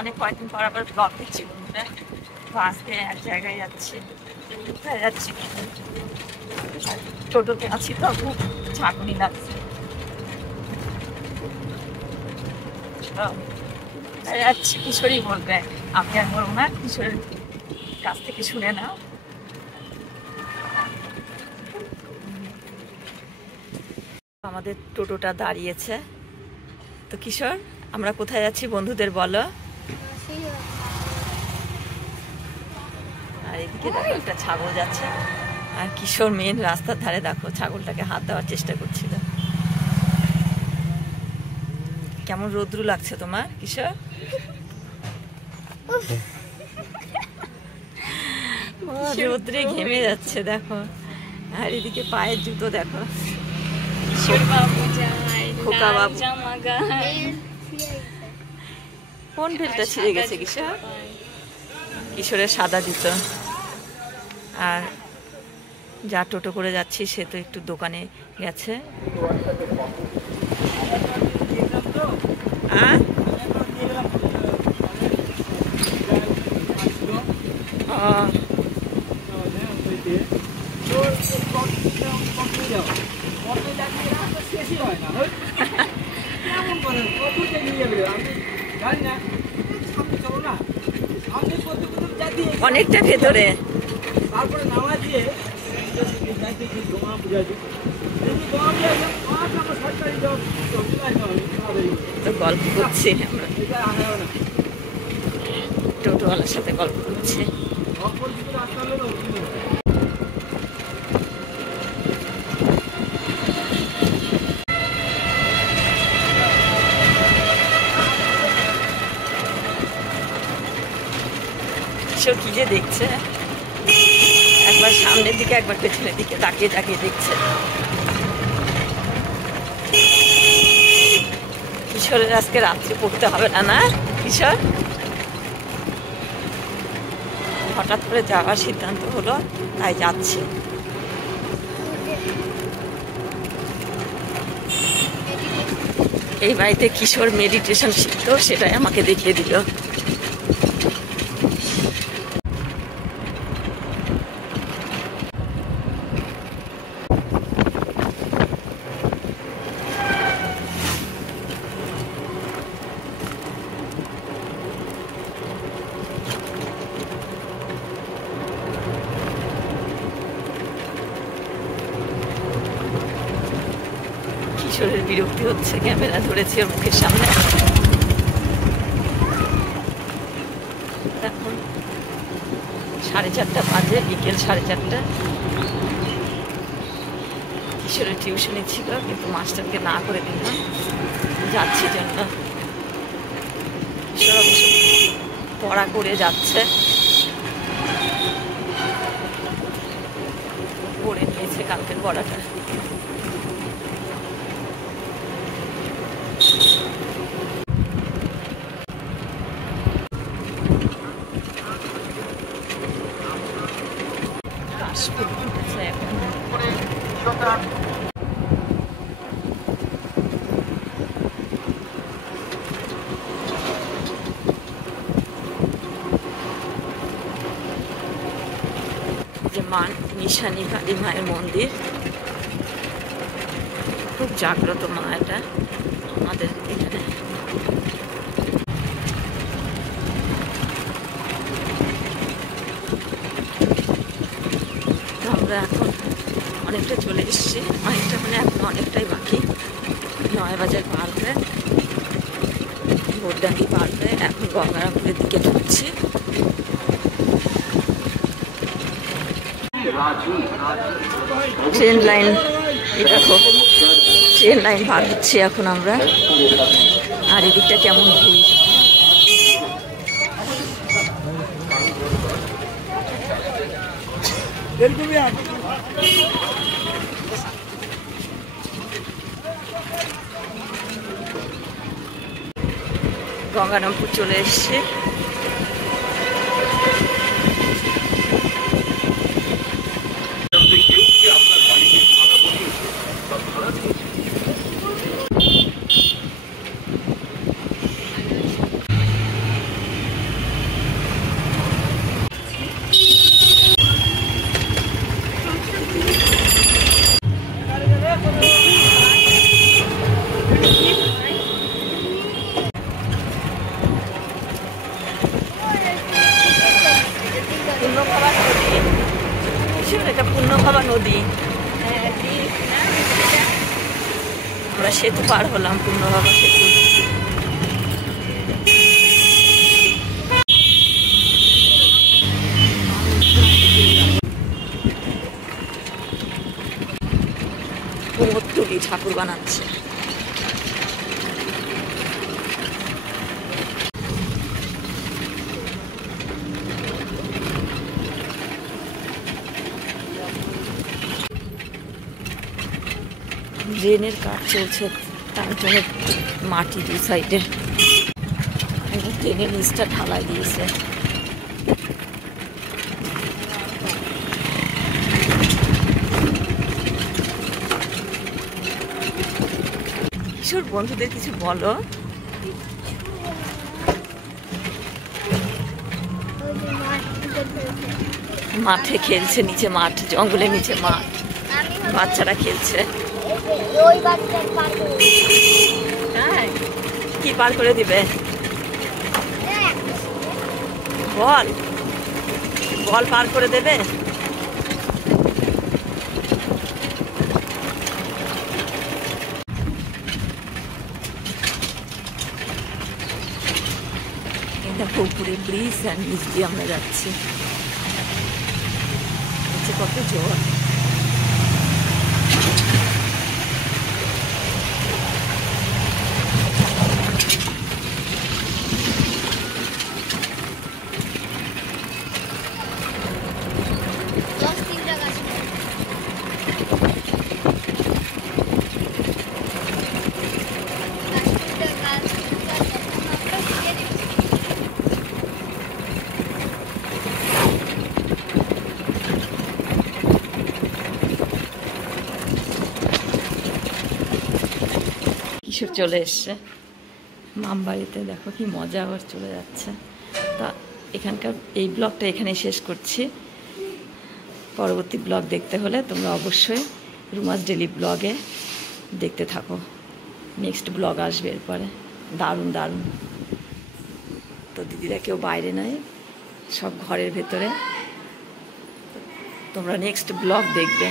অনেক কয়েকদিন পর আবার ব্লগ দিচ্ছি বন্ধুরা। তো আজকে এক জায়গায় যাচ্ছি, কোথায় যাচ্ছি টোটোতে আছি তো খুব ঝাঁকুনি লাগছে। যাচ্ছি, কিশোরই বলবে, আমি আর বলবো না, কিশোরের কাছ থেকে শুনে নাও। আমাদের টোটোটা দাঁড়িয়েছে। তো কিশোর, আমরা কোথায় যাচ্ছি বন্ধুদের বলো। আর এদিকে দেখো একটা ছাগল যাচ্ছে, আর কিশোর মেন রাস্তার ধারে দেখো ছাগলটাকে হাত দেওয়ার চেষ্টা করছিল। কেমন রৌদ্রু লাগছে তোমার কিশোর? রৌদ্রে ঘেমে যাচ্ছে দেখো। আর এদিকে পায়ের জুতো দেখো। খোকা বাবু কোন ফেলটা ছিঁড়ে গেছে কিশোর? কিশোরের সাদা জুতো। আর যা টোটো করে যাচ্ছি সে তো একটু দোকানে গেছে। অনেকটা ভেতরে। তো গল্প করছি আমরা, টোটোওয়ালার সাথে গল্প করছি। কি যে দেখছে, একবার সামনের দিকে একবার পেছনের দিকে তাকিয়ে তাকিয়ে দেখছে। কিশোরের আজকে রাত্রে পড়তে হবে না, না কিশোর? হঠাৎ করে যাওয়ার সিদ্ধান্ত হলো, তাই যাচ্ছে। এই বাড়িতে কিশোর মেডিটেশন শিখতো, সেটাই আমাকে দেখিয়ে দিল। কিশোরের বিরক্তি হচ্ছে, ক্যামেরা ধরেছি ওর মুখের সামনে। এখন 4:30 বাজে, বিকেল 4:30। কিশোরের টিউশনি ছিল কিন্তু মাস্টারকে না করে দিলাম, যাচ্ছি জন্য। কিশোর অবশ্য পড়া করে যাচ্ছে, পড়ে নিয়েছে কালকের পড়াটা। যে মান নিশানী কালী মায়ের মন্দির, খুব জাগ্রত মা এটা আমাদের এখানে। আমরা এখন অনেকটা চলে এসেছি, অনেকটা মানে এখন অনেকটাই বাকি। 9 বাজার পার হয়ে, ভোটডাঙ্গি পার হয়ে এখন গঙ্গারামপুরের দিকে ঢুকছি। ট্রেন লাইন দেখো, ট্রেন লাইন পার হচ্ছি এখন আমরা। আর এদিকটা কেমন ভিড়! গঙ্গারামপুর চলে এসছে। আমরা সেতু পার হলাম, পূর্ণবাবা সেতু। কুমোরটুলি ঠাকুর বানাচ্ছে। ড্রেনের কাজ চলছে, তার জন্য মাটি দুই সাইডে ট্রেনের নিচটা ঢালাই দিয়েছে। কিশোর বন্ধুদের কিছু বলো। মাঠে খেলছে, নিচে মাঠ, জঙ্গলের নিচে মাঠ, বাচ্চারা খেলছে। কি পার করে দিবে? বল বল পার করে দেবে? দেখো উপরে ব্রিজ, আর নিচ দিয়ে আমরা যাচ্ছি। কত জোর! কিশোর চলে এসছে মামবাড়িতে। দেখো কি মজা, আবার চলে যাচ্ছে। তা এখানকার এই ব্লগটা এখানে শেষ করছি। পরবর্তী ব্লগ দেখতে হলে তোমরা অবশ্যই রুমাস ডেলি ব্লগে দেখতে থাকো। নেক্সট ব্লগ আসবে এরপরে, দারুণ দারুণ। তো দিদিরা কেউ বাইরে নয়, সব ঘরের ভেতরে। তোমরা নেক্সট ব্লগ দেখবে।